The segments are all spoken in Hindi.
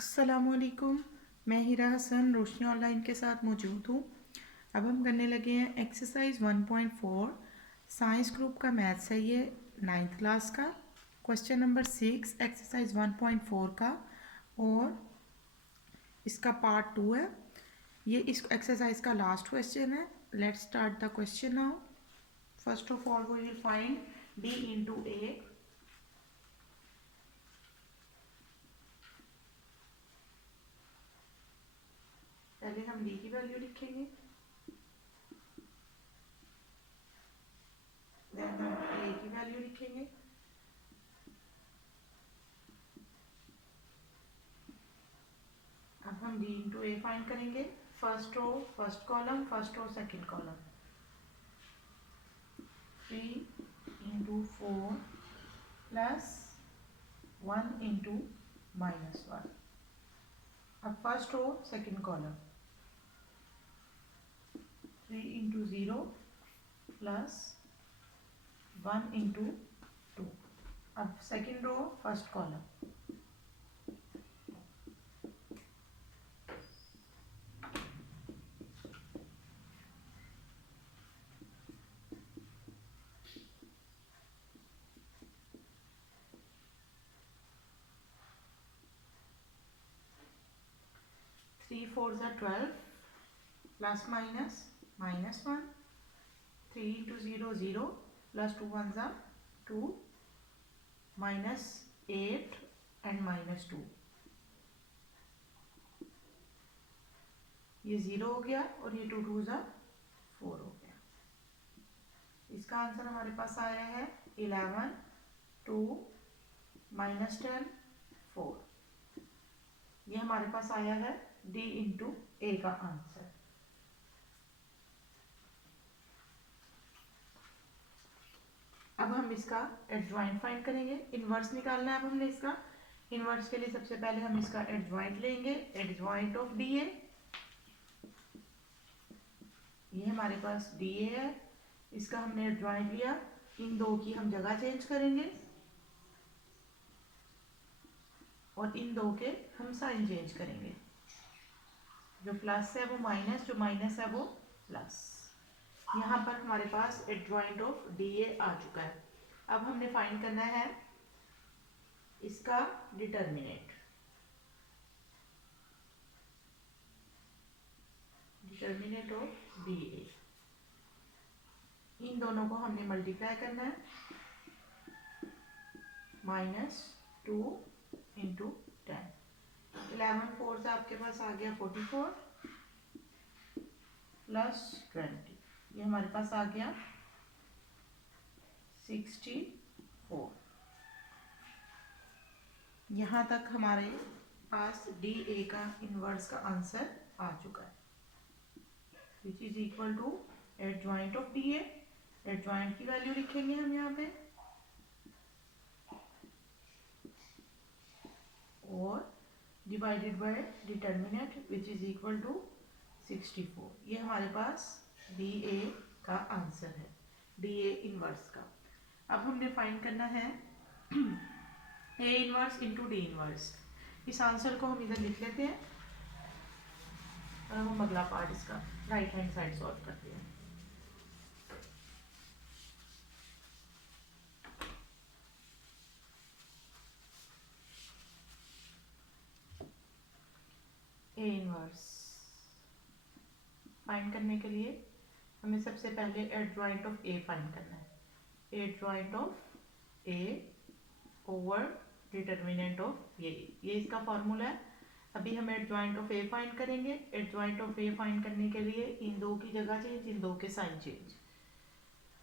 अस्सलामुअलैकुम। मैं हीरा हसन रोशनी ऑनलाइन के साथ मौजूद हूँ। अब हम करने लगे हैं एक्सरसाइज 1.4 साइंस ग्रुप का मैथ्स है ये 9th क्लास का क्वेश्चन नंबर 6 एक्सरसाइज 1.4 का और इसका पार्ट 2 है। ये इस एक्सरसाइज का लास्ट क्वेश्चन है। Let's start the question now. First of all we will find D into A. पहले हम डी की वैल्यू लिखेंगे, देन हम ए की वैल्यू लिखेंगे, अब हम डी इंटू ए फाइंड करेंगे। First row first column, first row second column. 3 into 4 plus 1 into -1। अब first row second column 3 into 0 plus 1 into 2। अब second row first column 3 4s are 12 plus minus -1। 3 into 0 0 plus 2 1s are 2 -8 and -2। ये 0 हो गया और ये 2 2s are 4 हो गया। इसका आंसर हमारे पास आया है 11 2 -10 4। ये हमारे पास आया है डी इंटू ए का आंसर। अब हम इसका एडजॉइंट फाइंड करेंगे। इनवर्स निकालना है अब हमने इसका। इनवर्स के लिए सबसे पहले हम इसका एडजॉइंट लेंगे। एडजॉइंट ऑफ डी ए, ये हमारे पास डी ए है, इसका हमने एडजॉइंट लिया। इन दो की हम जगह चेंज करेंगे और इन दो के हम साइन चेंज करेंगे। जो प्लस है वो माइनस, जो माइनस है वो प्लस। यहाँ पर हमारे पास एडजॉइंट ऑफ डी ए आ चुका है। अब हमने फाइंड करना है इसका determinant. Determinant of D A, इन दोनों को हमने मल्टीप्लाई करना है। -2 into 10। 11 4 से आपके पास आ गया 44 प्लस 20, ये हमारे पास आ गया 64। यहाँ तक हमारे पास डी ए का इनवर्स का आंसर आ चुका है, which is equal to adjoint of D A. Adjoint की वैल्यू लिखेंगे हम यहाँ पे और divided by determinant which is equal to 64। ये हमारे पास डी ए का आंसर है, डी ए इनवर्स का। अब हमने फाइंड करना है A inverse into D inverse. इस आंसर को हम इधर लिख लेते हैं और हम अगला पार्ट इसका राइट हैंड साइड सॉल्व करते हैं। ए इनवर्स फाइंड करने के लिए हमें सबसे पहले एडजॉइंट ऑफ ए फाइंड करना है। Adjoint of A over determinant of A, ये इसका फॉर्मूला है। अभी हम एडजॉइंट ऑफ ए फाइंड करेंगे। एडजॉइंट ऑफ ए फाइंड करने के लिए इन दो की जगह चेंज, इन दो के साइन चेंज।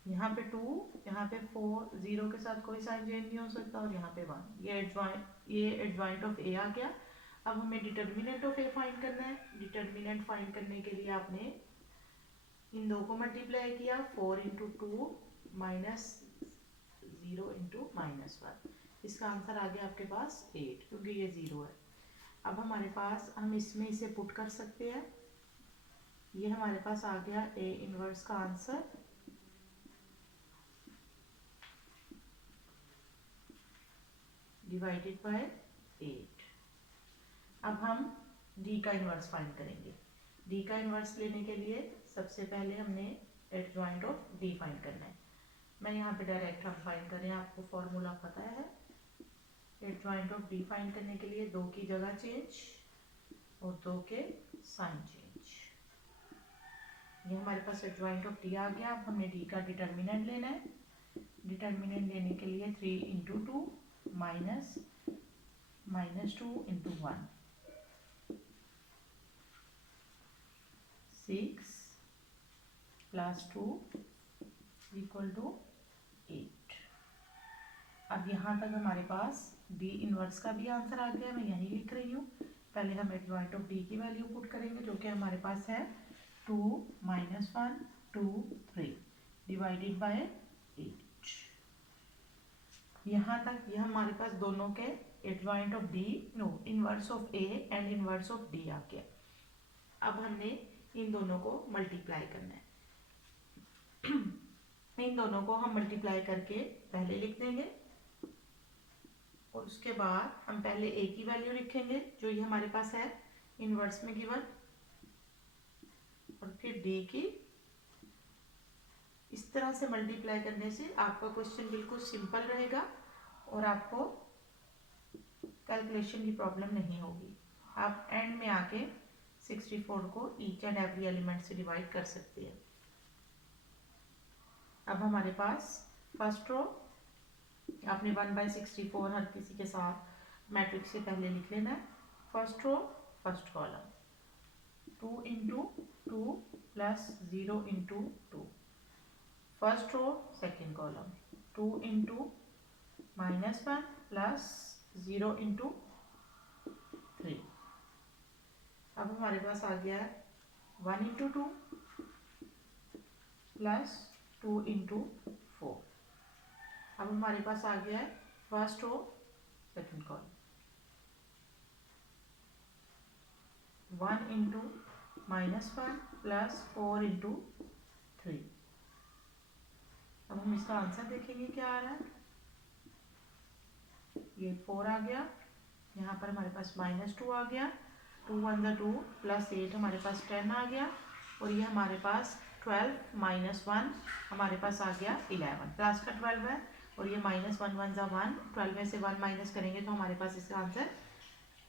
यहाँ पे 2, यहाँ पे 4, 0 के साथ कोई साइन चेंज नहीं हो सकता और यहाँ पे 1। ये एडजॉइंट ऑफ ए आ गया। अब हमें डिटर्मिनेंट ऑफ ए फाइंड करना है। डिटर्मिनेंट फाइंड करने के लिए आपने इन दो को मल्टीप्लाई किया, 4 into 2 -0 into -1। इसका आंसर आ गया आपके पास 8, क्योंकि ये 0 है। अब हमारे पास हम इसमें इसे पुट कर सकते हैं। ये हमारे पास आ गया ए इनवर्स का आंसर। Divided by 8। अब हम डी का इन्वर्स फाइंड करेंगे। डी का इन्वर्स लेने के लिए सबसे पहले हमने एडजॉइंट ऑफ डी फाइंड करना है। मैं यहाँ पे डायरेक्ट हम फाइंड करें, आपको फॉर्मूला पता है। एडजॉइंट ऑफ डी फाइंड करने के लिए 2 की जगह चेंज और 2 के साइन चेंज। ये हमारे पास एडजॉइंट ऑफ डी आ गया। अब हमें डी का डिटर्मिनेंट लेना है। डिटर्मिनेंट लेने के लिए 3 into 2 minus -2 into 1 6 plus 2 equal to 8। अब यहाँ तक हमारे पास डी इनवर्स का भी आंसर आ गया। मैं यही लिख रही हूँ। पहले हम एडजॉइंट ऑफ डी की वैल्यू पुट करेंगे जो कि हमारे पास है 2 - 1 2 3 डिवाइडेड बाय 8। यहाँ तक यह हमारे पास दोनों के adjoint of D inverse of A and inverse of D आ गया। अब हमने इन दोनों को मल्टीप्लाई करना है। इन दोनों को हम मल्टीप्लाई करके पहले लिख देंगे और उसके बाद हम पहले ए की वैल्यू लिखेंगे जो ये हमारे पास है इनवर्स में गिवन, और फिर डी की। इस तरह से मल्टीप्लाई करने से आपका क्वेश्चन बिल्कुल सिंपल रहेगा और आपको कैलकुलेशन की प्रॉब्लम नहीं होगी। आप एंड में आके 64 को ईच एंड एवरी एलिमेंट से डिवाइड कर सकते हैं। अब हमारे पास फर्स्ट रो आपने 1/64 हर किसी के साथ मैट्रिक्स से पहले लिख लेना है। First row first column 2 into 2 plus 0 into 2। First row second column 2 into -1 plus 0 into 3। अब हमारे पास आ गया है 1 इंटू 2 प्लस 2 इंटू 4। अब हमारे पास आ गया है first row second column 1 into -1 plus 4 into 3। अब हम इसका आंसर देखेंगे क्या आ रहा है। ये 4 आ गया, यहाँ पर हमारे पास -2 आ गया, 2 1 ज़ा 2 प्लस 8 हमारे पास 10 आ गया, और ये हमारे पास 12 - 1 हमारे पास आ गया 11। प्लस का 12 है और ये -1 1 ज़ा 1, 12 में से 1 माइनस करेंगे तो हमारे पास इसका आंसर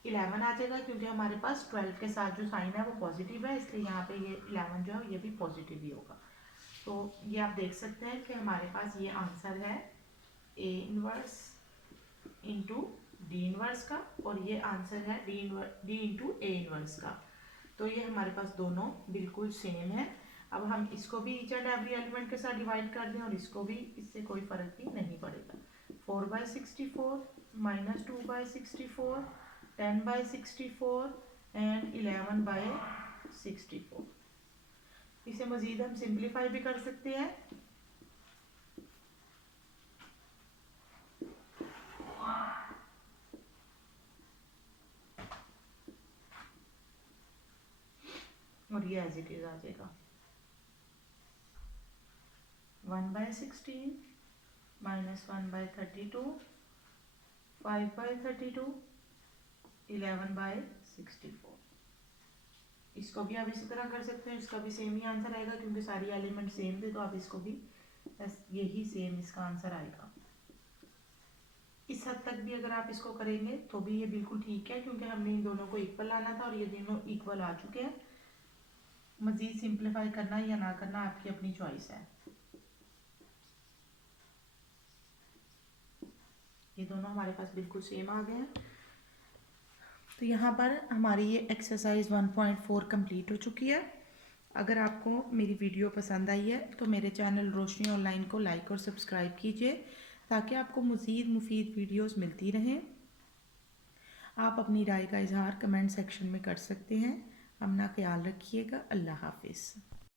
11 आ जाएगा, क्योंकि हमारे पास 12 के साथ जो साइन है वो पॉजिटिव है, इसलिए यहाँ पे ये 11 जो है ये भी पॉजिटिव ही होगा। तो ये आप देख सकते हैं कि हमारे पास ये आंसर है A inverse into D inverse का, और ये आंसर है डी इंटू ए इनवर्स का। तो ये हमारे पास दोनों बिल्कुल सेम है। अब हम इसको भी ईच एंड एवरी एलिमेंट के साथ डिवाइड कर दें और इसको भी, इससे कोई फर्क भी नहीं पड़ेगा। 4/64 -2/64 10/64 एंड 11/64। इसे मजीद हम सिंप्लीफाई भी कर सकते हैं। और ये एज इट इज आ जाएगा 1/16 -1/32 5/32 11/64। इसको भी आप इसी तरह कर सकते हैं, इसका भी सेम ही आंसर आएगा क्योंकि सारी एलिमेंट सेम थे, तो आप इसको भी यही सेम इसका आंसर आएगा। इस हद तक भी अगर आप इसको करेंगे तो भी ये बिल्कुल ठीक है, क्योंकि हमने इन दोनों को इक्वल लाना था और ये दोनों इक्वल आ चुके हैं। मजीद सिंप्लीफाई करना या ना करना आपकी अपनी चॉइस है। ये दोनों हमारे पास बिल्कुल सेम आ गए हैं। तो यहाँ पर हमारी ये एक्सरसाइज 1.4 कंप्लीट हो चुकी है। अगर आपको मेरी वीडियो पसंद आई है तो मेरे चैनल रोशनी ऑनलाइन को लाइक और सब्सक्राइब कीजिए ताकि आपको मज़ीद मुफीद वीडियोस मिलती रहें। आप अपनी राय का इजहार कमेंट सेक्शन में कर सकते हैं। अपना ख्याल रखिएगा। अल्लाह हाफिज़।